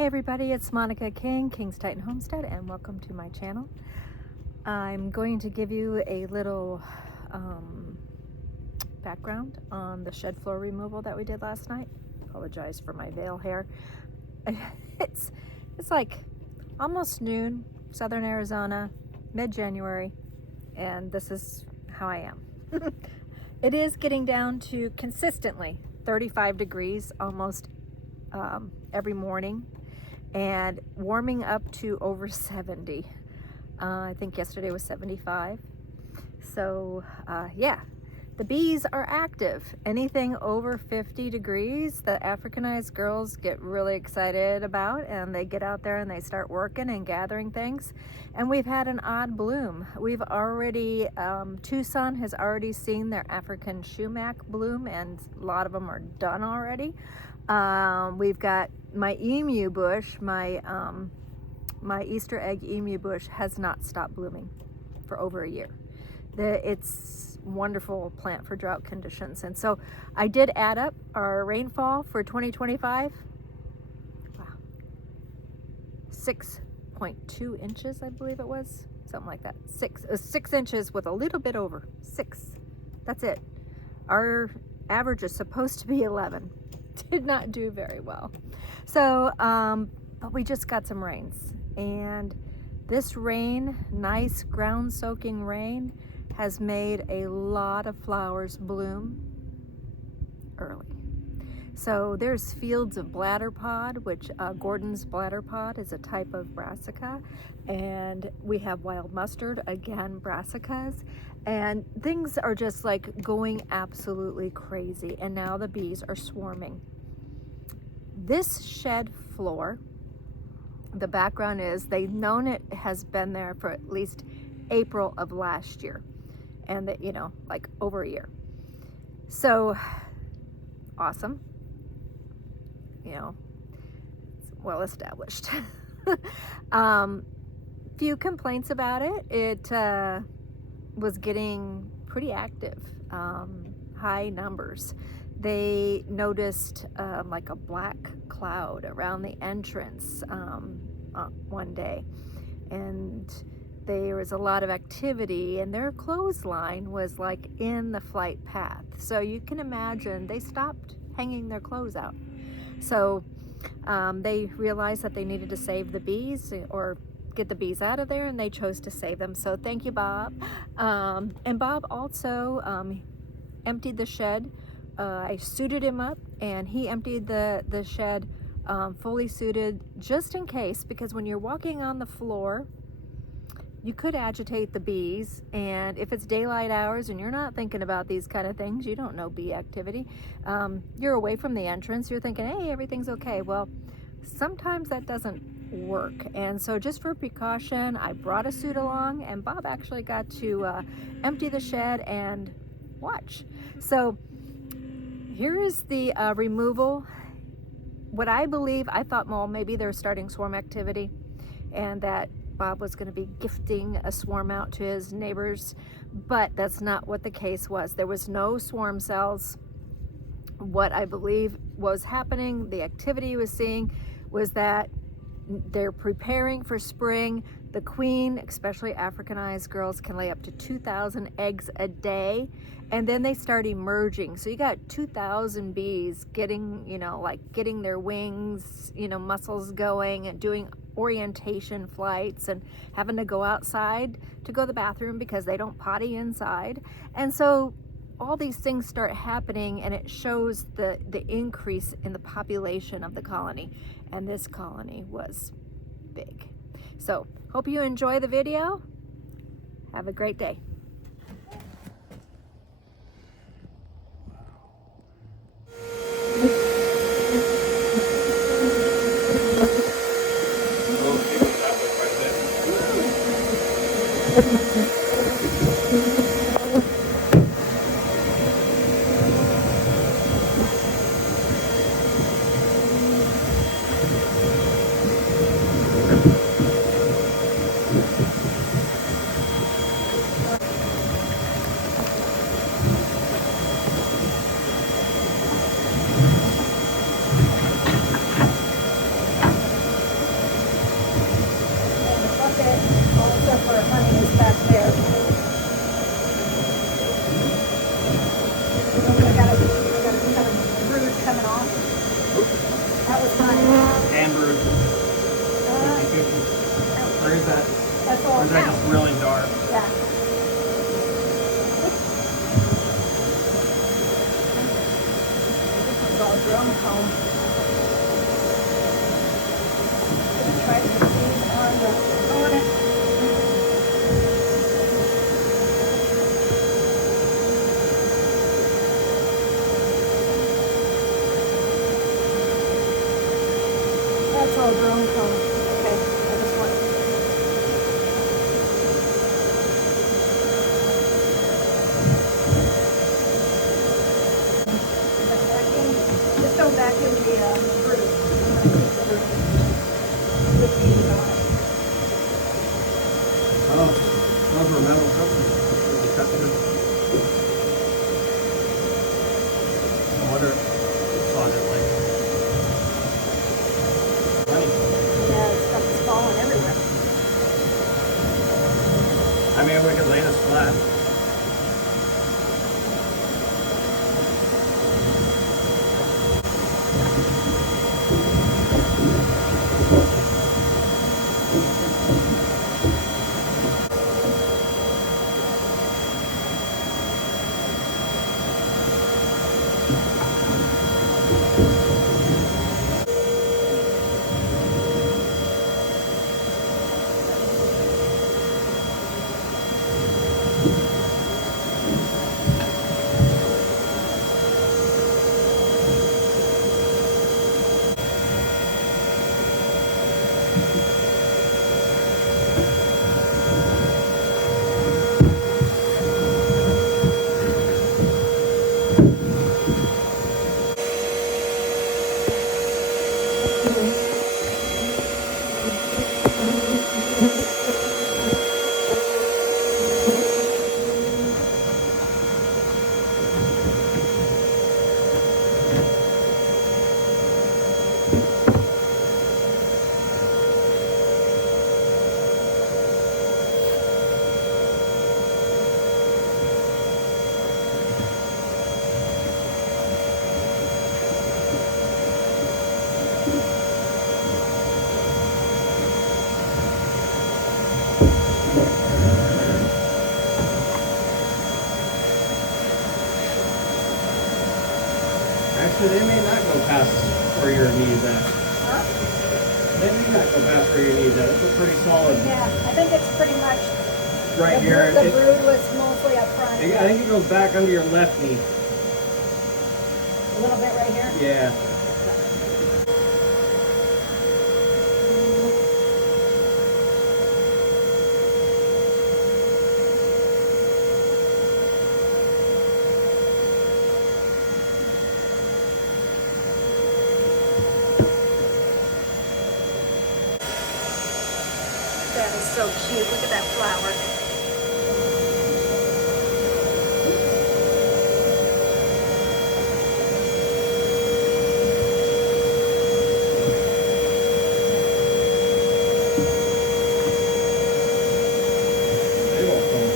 Hey everybody, it's Monica King, King's Titan Homestead, and welcome to my channel. I'm going to give you a little background on the shed floor removal that we did last night. Apologize for my veil hair. It's like almost noon, Southern Arizona, mid-January, and this is how I am. It is getting down to consistently 35 degrees almost every morning, and warming up to over 70. I think yesterday was 75. So yeah, the bees are active. Anything over 50 degrees, the Africanized girls get really excited about, and they get out there and they start working and gathering things. And we've had an odd bloom. We've already, Tucson has already seen their African sumac bloom, and a lot of them are done already. We've got my emu bush, my Easter egg emu bush has not stopped blooming for over a year. It's wonderful plant for drought conditions. And so I did add up our rainfall for 2025. Wow. 6.2 inches, I believe it was. Something like that. 6 inches with a little bit over. 6. That's it. Our average is supposed to be 11. Did not do very well. So, but we just got some rains, and this rain, nice ground soaking rain, has made a lot of flowers bloom early. So there's fields of bladderpod, which Gordon's bladderpod is a type of brassica, and we have wild mustard, again brassicas, and things are just like going absolutely crazy, and now the bees are swarming. This shed floor, the background is they've known it has been there for at least April of last year, and that, you know, like over a year. So awesome, you know, it's well established. Few complaints about it. It was getting pretty active, high numbers. They noticed like a black cloud around the entrance one day, and there was a lot of activity, and their clothesline was like in the flight path. So you can imagine they stopped hanging their clothes out. So they realized that they needed to save the bees, or get the bees out of there, and they chose to save them. So thank you, Bob. And Bob also emptied the shed. I suited him up, and he emptied the shed fully suited, just in case, because when you're walking on the floor, you could agitate the bees, and if it's daylight hours and you're not thinking about these kind of things, you don't know bee activity, you're away from the entrance, you're thinking, hey, everything's okay. Well, sometimes that doesn't work, and so just for precaution, I brought a suit along, and Bob actually got to empty the shed and watch. So here is the removal. What I believe, I thought, well, maybe they're starting swarm activity, and that Bob was going to be gifting a swarm out to his neighbors, but that's not what the case was. There was no swarm cells. What I believe was happening, the activity he was seeing, was that they're preparing for spring. The queen, especially Africanized girls, can lay up to 2,000 eggs a day, and then they start emerging. So you got 2,000 bees getting, you know, like getting their wings, you know, muscles going, and doing orientation flights, and having to go outside to go to the bathroom because they don't potty inside. And so all these things start happening, and it shows the increase in the population of the colony, and this colony was big. So hope you enjoy the video. Have a great day. Amber, 50-50. Or is that? That's all. Or is that just really dark? Yeah. This is all drum comb. Try to see on it. That's all drum comb. Okay, I just want. Just don't vacuum the fruit. I'm going to keep the fruit with these on it. Oh, those were metal covers. Really cut through. I wonder if on it like honey. Yeah, stuff is falling everywhere. I mean, we could lay this flat. Actually, they may not go past where your knees at. Huh? They may not go past where your knees at. It's a pretty solid. Yeah, I think it's pretty much Right here. The brood was mostly up front. I think it goes back under your left knee. A little bit right here? Yeah. That is so cute. Look at that flower. They won't come.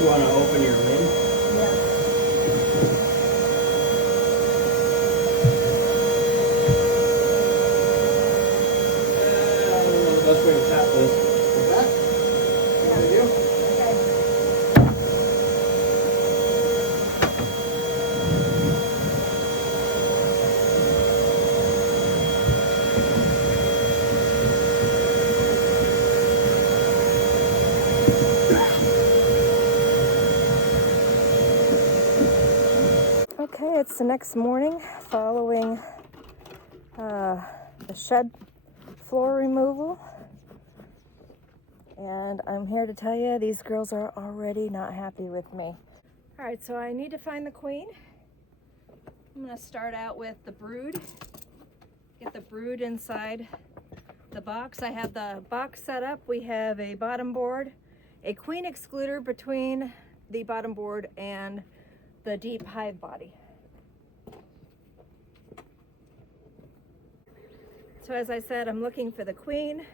You want to open your lid? Yeah. I don't know the best way to tap this. Like that? Yeah. Good deal? Okay. Okay, it's the next morning following the shed floor removal. And I'm here to tell you these girls are already not happy with me. All right, so I need to find the queen. I'm gonna start out with the brood. Get the brood inside the box. I have the box set up. We have a bottom board, a queen excluder between the bottom board and the deep hive body. So as I said, I'm looking for the queen.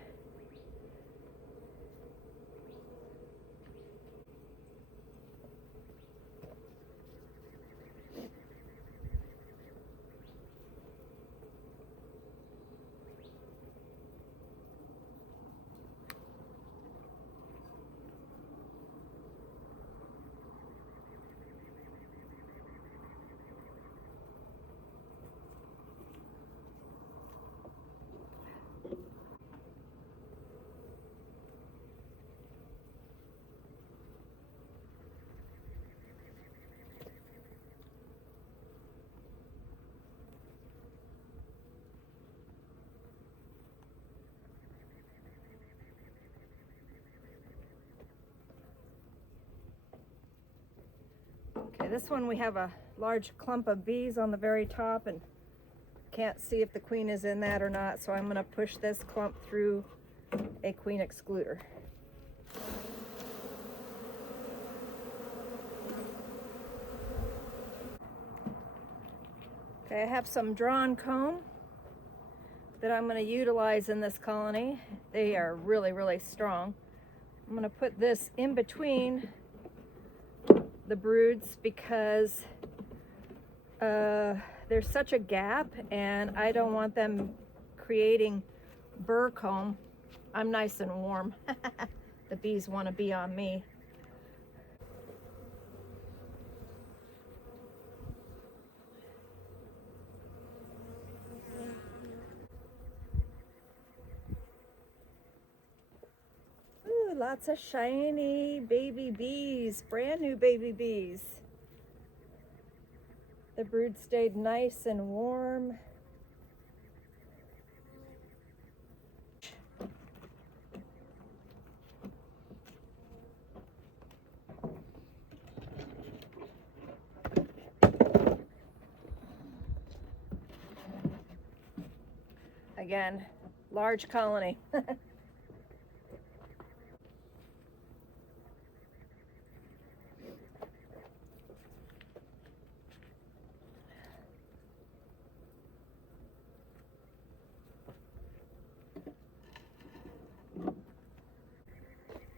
Okay, this one we have a large clump of bees on the very top and can't see if the queen is in that or not, so I'm going to push this clump through a queen excluder. Okay, I have some drawn comb that I'm going to utilize in this colony. They are really, really strong. I'm going to put this in between the broods because there's such a gap and I don't want them creating burr comb. I'm nice and warm. The bees want to be on me. Ooh, lots of shiny baby bees, brand new baby bees. The brood stayed nice and warm. Again, large colony.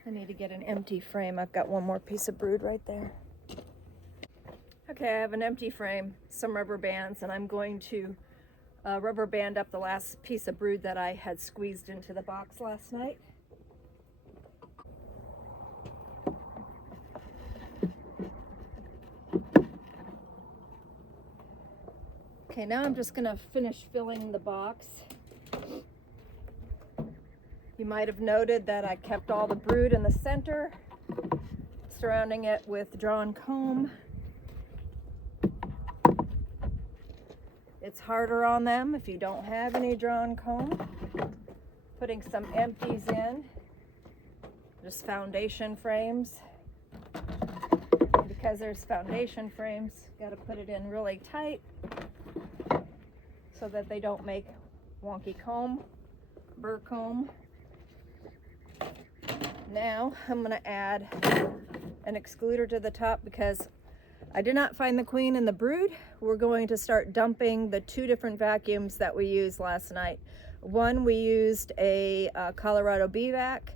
I need to get an empty frame. I've got one more piece of brood right there. Okay, I have an empty frame, some rubber bands, and I'm going to rubber band up the last piece of brood that I had squeezed into the box last night. Okay, now I'm just gonna finish filling the box. You might have noted that I kept all the brood in the center, surrounding it with drawn comb. It's harder on them if you don't have any drawn comb. Putting some empties in, just foundation frames. And because there's foundation frames, you gotta put it in really tight so that they don't make wonky comb, burr comb. Now I'm gonna add an excluder to the top because I did not find the queen in the brood. We're going to start dumping the two different vacuums that we used last night. One, we used a Colorado bee vac,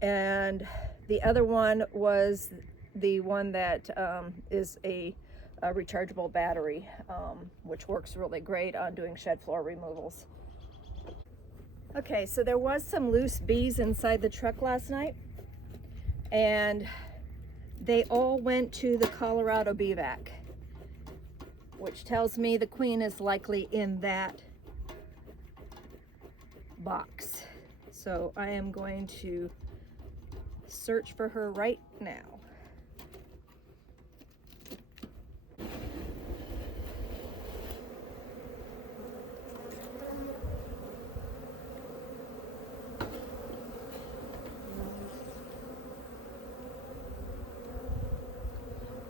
and the other one was the one that is a rechargeable battery, which works really great on doing shed floor removals. Okay, so there was some loose bees inside the truck last night, and they all went to the Colorado bee vac, which tells me the queen is likely in that box. So I am going to search for her right now.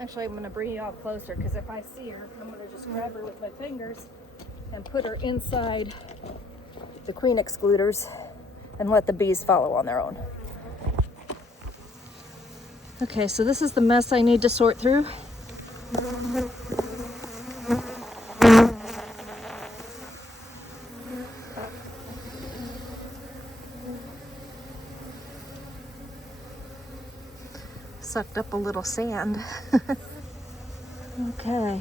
Actually, I'm going to bring you all closer, because if I see her, I'm going to just grab her with my fingers and put her inside the queen excluders and let the bees follow on their own. Okay, so this is the mess I need to sort through. Sucked up a little sand. Okay.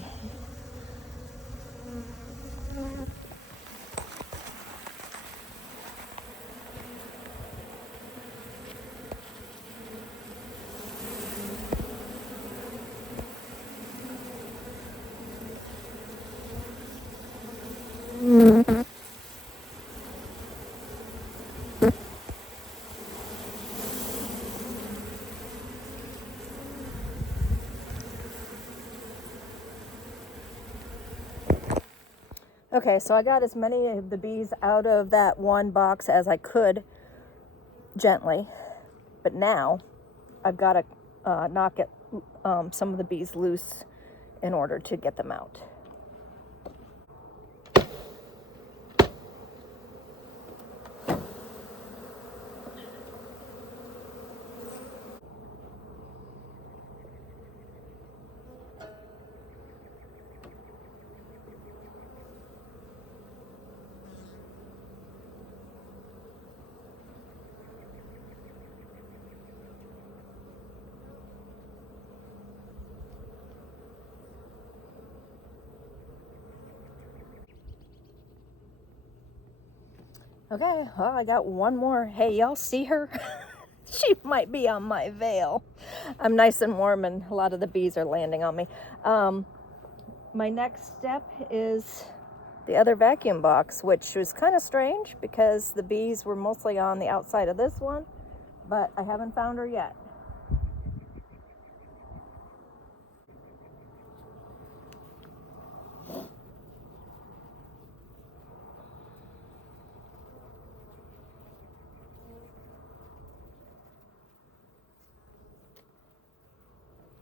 Okay, so I got as many of the bees out of that one box as I could gently, but now I've got to knock some of the bees loose in order to get them out. Okay, well, I got one more. Hey, y'all see her? She might be on my veil. I'm nice and warm, and a lot of the bees are landing on me. My next step is the other vacuum box, which was kind of strange because the bees were mostly on the outside of this one, but I haven't found her yet.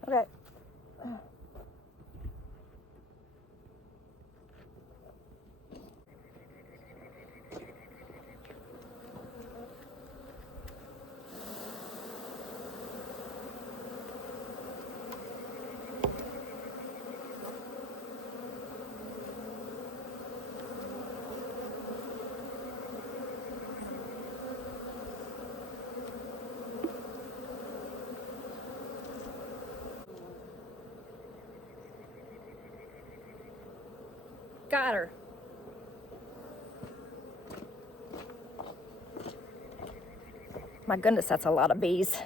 Okay. Got her. My goodness, that's a lot of bees.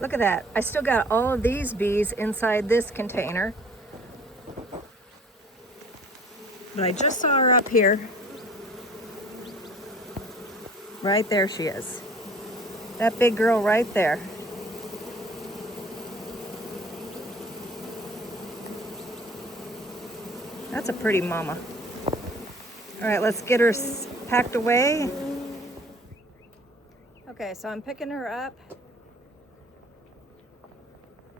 Look at that. I still got all of these bees inside this container. But I just saw her up here. Right there she is. That big girl right there. That's a pretty mama. All right, let's get her packed away. Okay, so I'm picking her up,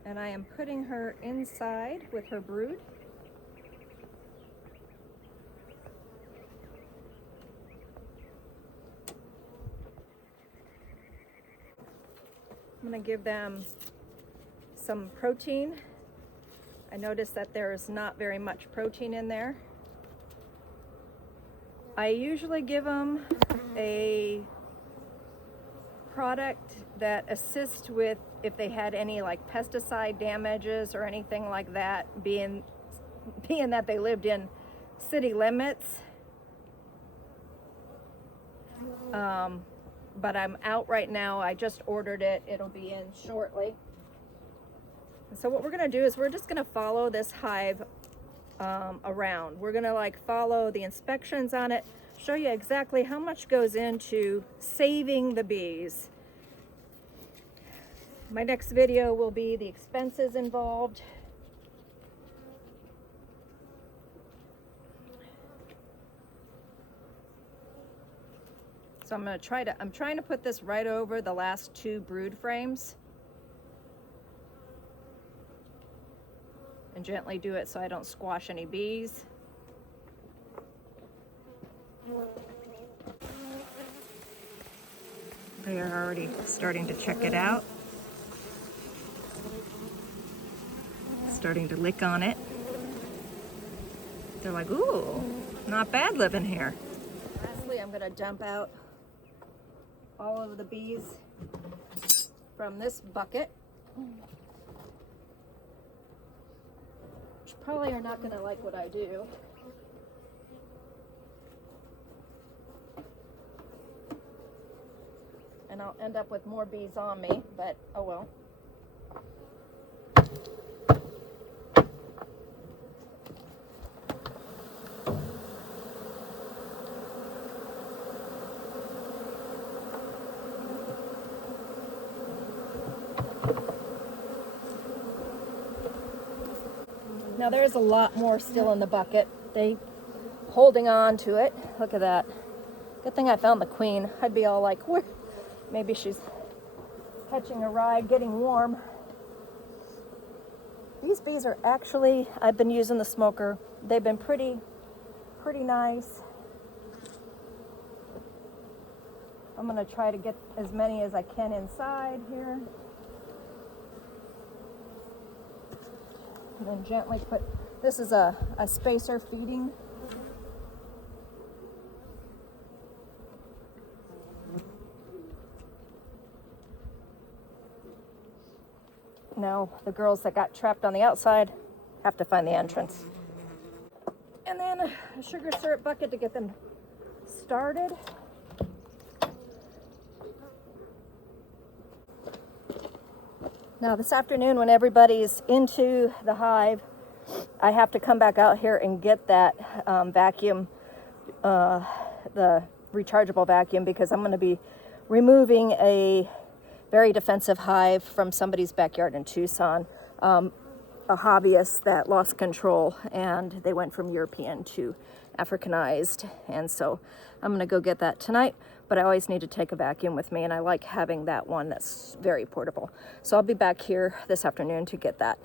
and I am putting her inside with her brood. I'm gonna give them some protein. I noticed that there's not very much protein in there. I usually give them a product that assists with if they had any like pesticide damages or anything like that, being that they lived in city limits. But I'm out right now. I just ordered it. It'll be in shortly. And so what we're gonna do is we're just gonna follow this hive around. We're gonna like follow the inspections on it, show you exactly how much goes into saving the bees. My next video will be the expenses involved. So I'm trying to put this right over the last 2 brood frames. And gently do it so I don't squash any bees. They are already starting to check it out. Starting to lick on it. They're like, ooh, not bad living here. Lastly, I'm gonna dump out all of the bees from this bucket, which probably are not gonna like what I do. And I'll end up with more bees on me, but oh well. Now there's a lot more still in the bucket. They holding on to it. Look at that. Good thing I found the queen. I'd be all like, where? Maybe she's catching a ride, getting warm. These bees are actually, I've been using the smoker. They've been pretty nice. I'm gonna try to get as many as I can inside here. And then gently put, this is a spacer feeding. Now the girls that got trapped on the outside have to find the entrance. And then a sugar syrup bucket to get them started. Now this afternoon when everybody's into the hive, I have to come back out here and get that vacuum, the rechargeable vacuum, because I'm going to be removing a very defensive hive from somebody's backyard in Tucson. A hobbyist that lost control and they went from European to Africanized. And so I'm going to go get that tonight. But I always need to take a vacuum with me, and I like having that one that's very portable. So I'll be back here this afternoon to get that.